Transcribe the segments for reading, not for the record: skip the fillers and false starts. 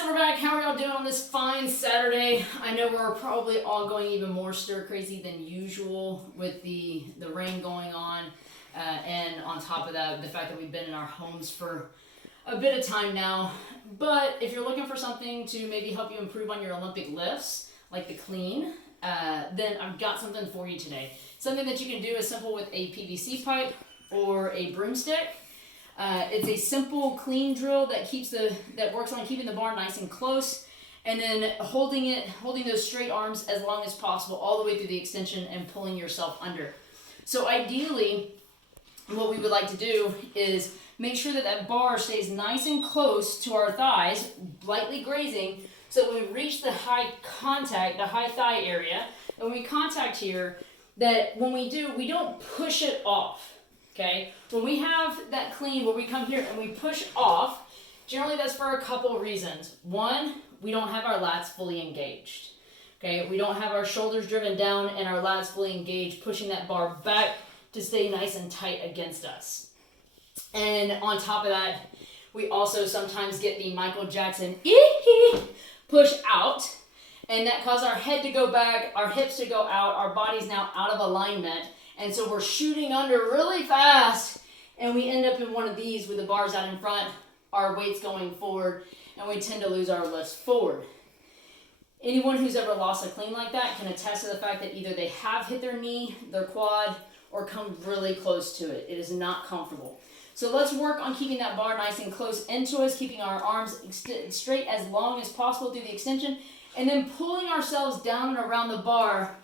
and we're back. How are y'all doing on this fine Saturday? I know we're probably all going even more stir crazy than usual with the rain going on, and on top of that, the fact that we've been in our homes for a bit of time now. But if you're looking for something to maybe help you improve on your Olympic lifts, like the clean, then I've got something for you today. Something that you can do is simple with a PVC pipe or a broomstick. It's a simple clean drill that works on keeping the bar nice and close, and then holding those straight arms as long as possible all the way through the extension and pulling yourself under. So ideally, what we would like to do is make sure that bar stays nice and close to our thighs, lightly grazing, so that when we reach the high thigh area, and when we contact here, that when we do, we don't push it off. Okay, when we have that clean where we come here and we push off, generally that's for a couple of reasons. One, we don't have our lats fully engaged. Okay, we don't have our shoulders driven down and our lats fully engaged, pushing that bar back to stay nice and tight against us. And on top of that, we also sometimes get the Michael Jackson push out, and that causes our head to go back, our hips to go out, our body's now out of alignment. And so we're shooting under really fast, and we end up in one of these with the bars out in front, our weight's going forward, and we tend to lose our lifts forward. Anyone who's ever lost a clean like that can attest to the fact that either they have hit their knee, their quad, or come really close to it. It is not comfortable. So let's work on keeping that bar nice and close into us, keeping our arms straight as long as possible through the extension, and then pulling ourselves down and around the bar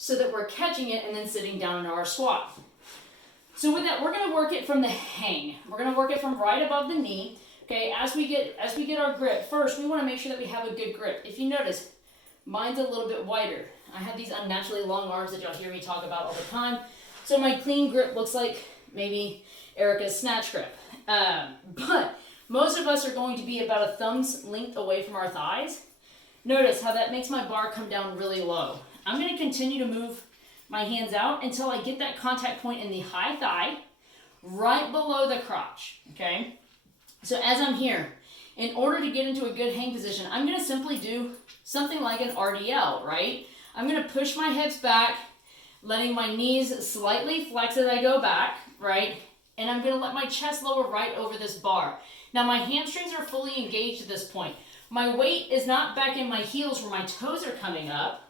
so that we're catching it and then sitting down into our squat. So with that, we're gonna work it from the hang. We're gonna work it from right above the knee. Okay, as we get our grip, first we wanna make sure that we have a good grip. If you notice, mine's a little bit wider. I have these unnaturally long arms that y'all hear me talk about all the time. So my clean grip looks like maybe Erica's snatch grip. But most of us are going to be about a thumb's length away from our thighs. Notice how that makes my bar come down really low. I'm going to continue to move my hands out until I get that contact point in the high thigh, right below the crotch, okay? So as I'm here, in order to get into a good hang position, I'm going to simply do something like an RDL, right? I'm going to push my hips back, letting my knees slightly flex as I go back, right? And I'm going to let my chest lower right over this bar. Now my hamstrings are fully engaged at this point. My weight is not back in my heels where my toes are coming up.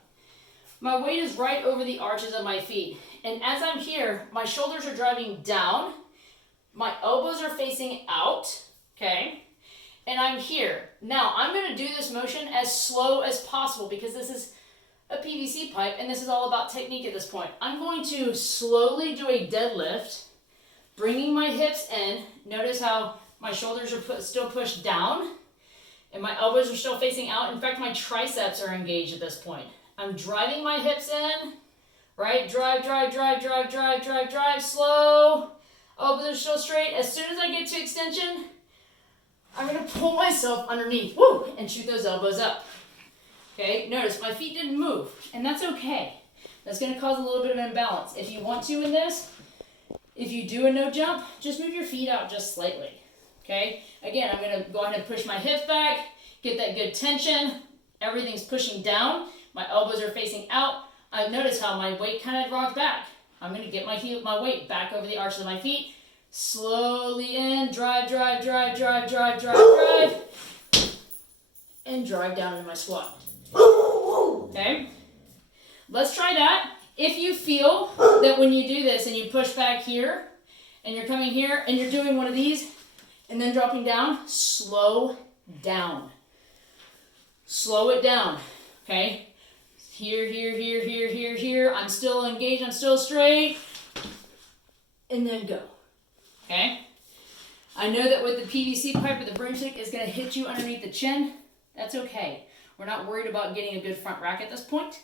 My weight is right over the arches of my feet. And as I'm here, my shoulders are driving down, my elbows are facing out, okay? And I'm here. Now, I'm gonna do this motion as slow as possible because this is a PVC pipe and this is all about technique at this point. I'm going to slowly do a deadlift, bringing my hips in. Notice how my shoulders are still pushed down and my elbows are still facing out. In fact, my triceps are engaged at this point. I'm driving my hips in, right? Drive, slow. Elbows are still straight. As soon as I get to extension, I'm gonna pull myself underneath, woo, and shoot those elbows up. Okay, notice my feet didn't move, and that's okay. That's gonna cause a little bit of imbalance. If you want to in this, if you do a no jump, just move your feet out just slightly, okay? Again, I'm gonna go ahead and push my hips back, get that good tension. Everything's pushing down. My elbows are facing out. I've noticed how my weight kind of dropped back. I'm going to get my weight back over the arches of my feet. Slowly in, drive. And drive down into my squat. Okay? Let's try that. If you feel that when you do this and you push back here, and you're coming here, and you're doing one of these, and then dropping down, slow down. Slow it down. Okay? Here. I'm still engaged, I'm still straight. And then go. Okay? I know that with the PVC pipe or the broomstick is going to hit you underneath the chin. That's okay. We're not worried about getting a good front rack at this point.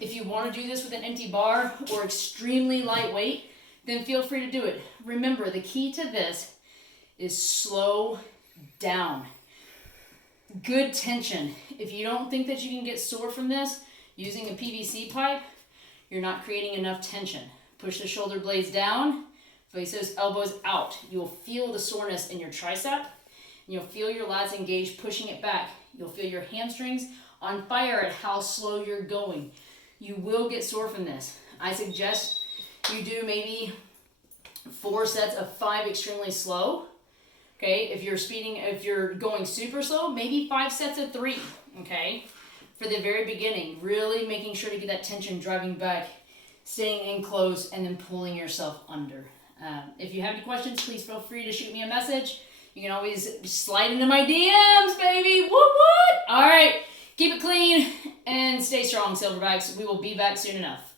If you want to do this with an empty bar or extremely lightweight, then feel free to do it. Remember, the key to this is slow down. Good tension. If you don't think that you can get sore from this using a PVC pipe, you're not creating enough tension. Push the shoulder blades down, face those elbows out. You will feel the soreness in your tricep You'll feel your lats engaged, pushing it back. You'll feel your hamstrings on fire at how slow you're going. You will get sore from this. I suggest you do maybe 4 sets of 5 extremely slow. Okay, if you're going super slow, maybe 5 sets of 3. Okay, for the very beginning, really making sure to get that tension driving back, staying in close, and then pulling yourself under. If you have any questions, please feel free to shoot me a message. You can always slide into my DMs, baby. What? All right, keep it clean and stay strong, Silverbacks. We will be back soon enough.